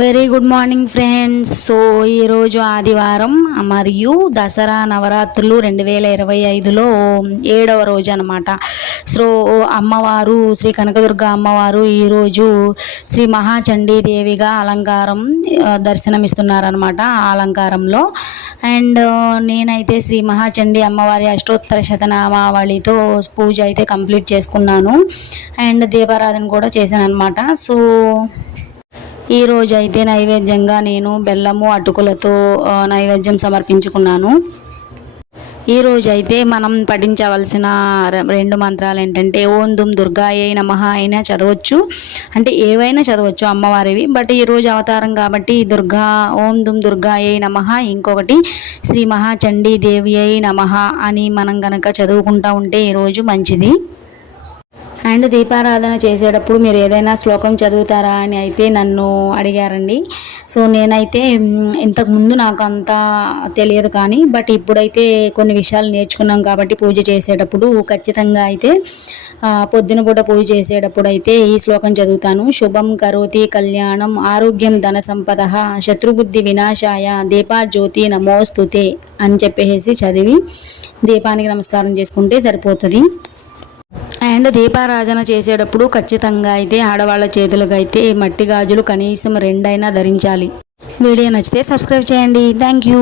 Very good morning friends so ఈరోజు ఆదివారం మరియు దసరా నవరాత్రులు రెండు వేల ఇరవై ఐదులో ఏడవ రోజు అనమాట సో అమ్మవారు శ్రీ కనకదుర్గ అమ్మవారు ఈరోజు శ్రీ మహాచండీ దేవిగా అలంకారం దర్శనమిస్తున్నారనమాట ఆ అలంకారంలో. అండ్ నేనైతే శ్రీ మహాచండీ అమ్మవారి అష్టోత్తర శతనామావళితో పూజ అయితే కంప్లీట్ చేసుకున్నాను. అండ్ దీపారాధన కూడా చేశాను అనమాట సో ఈ అయితే నైవేద్యంగా నేను బెల్లము అటుకులతో నైవేద్యం సమర్పించుకున్నాను. ఈ అయితే మనం పఠించవలసిన రెండు మంత్రాలు ఏంటంటే ఓం దుమ్ దుర్గాయే నమహ అయినా చదవచ్చు. అంటే ఏవైనా చదవచ్చు అమ్మవారివి. బట్ ఈ రోజు అవతారం కాబట్టి దుర్గా ఓం దుమ్ దుర్గాయే నమః ఇంకొకటి శ్రీ మహాచండీ దేవి అయి నమః అని మనం గనక చదువుకుంటా ఉంటే ఈరోజు మంచిది. అండ్ దీపారాధన చేసేటప్పుడు మీరు ఏదైనా శ్లోకం చదువుతారా అని అయితే నన్ను అడిగారండి. సో నేనైతే ఇంతకుముందు నాకు అంత తెలియదు కానీ బట్ ఇప్పుడైతే కొన్ని విషయాలు నేర్చుకున్నాం కాబట్టి పూజ చేసేటప్పుడు ఖచ్చితంగా అయితే పొద్దున పూట పూజ చేసేటప్పుడు అయితే ఈ శ్లోకం చదువుతాను. శుభం కరోతి కళ్యాణం ఆరోగ్యం ధన సంపద శత్రుబుద్ధి వినాశాయ దీపాజ్యోతి నమోస్తుతే అని చెప్పేసి చదివి దీపానికి నమస్కారం చేసుకుంటే సరిపోతుంది. అండ్ దీపారాధన చేసేటప్పుడు ఖచ్చితంగా అయితే ఆడవాళ్ళ చేతులకు అయితే మట్టి గాజులు కనీసం రెండైనా ధరించాలి. వీడియో నచ్చితే సబ్స్క్రైబ్ చేయండి. Thank you.